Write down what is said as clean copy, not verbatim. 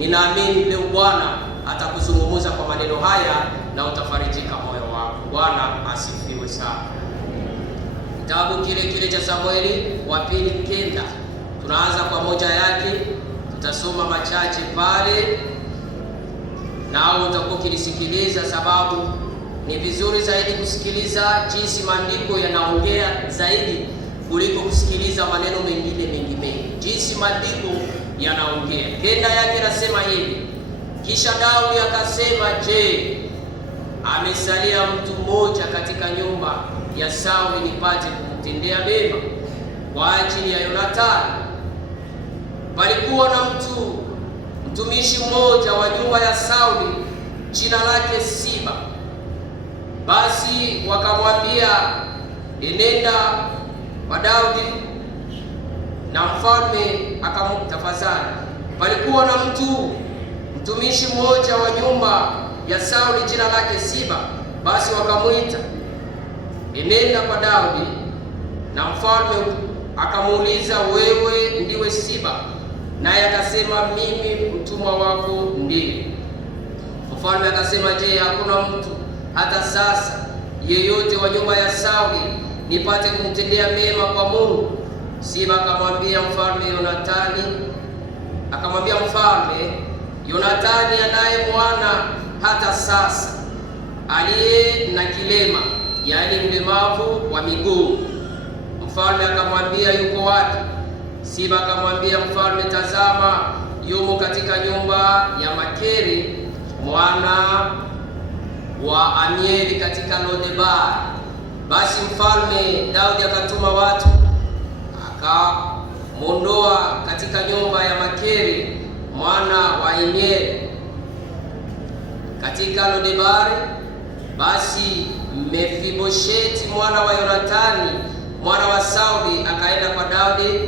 Ninaamini leo Bwana atakuzungumza kwa maneno haya na utafarijika moyo wako. Bwana asifiwe sana. Kitabu kile cha Samueli wa pili 9, tunaanza kwa moja yake, tutasoma machache pale nao utakuwa ukilisikiliza, sababu ni vizuri zaidi kusikiliza jinsi maandiko yanaongea zaidi kuliko kusikiliza maneno mengine mengi. Jinsi maandiko yanaongea. Kenda yake nasema hivi: kisha Daudi akasema, je, amesalia mtu mmoja katika nyumba ya Sauli nipate kumtendea mema kwa ajili ya Yonathani? Palikuwa na mtumishi mmoja wa nyumba ya Sauli, jina lake Siba. Basi wakamwambia, enenda kwa Daudi na mfalme akamtafadhali. Palikuwa na mtumishi mmoja wa nyumba ya Sauli, jina lake Siba. Basi wakamwita, enenda kwa Daudi na mfalme akamuuliza, wewe ndiwe Siba? Naye akasema, mimi mtumwa wako ndiye. Mfalme akasema, je, hakuna mtu hata sasa yeyote wa nyumba ya Sauli nipate kumtendea mema kwa Mungu? Siba akamwambia mfalme, Yonathani anaye mwana hata sasa, aliye na kilema, yaani mlemavu wa miguu. Mfalme akamwambia, yuko wapi? Siba akamwambia mfalme, tazama, yumo katika nyumba ya Makeri mwana wa Amieli katika Lodebar. Basi mfalme Daudi akatuma watu, akamondoa katika nyumba ya Makeri mwana wa Amieli katika Lodebar. Basi Mefibosheti mwana wa Yonathani mwana wa Sauli akaenda kwa Daudi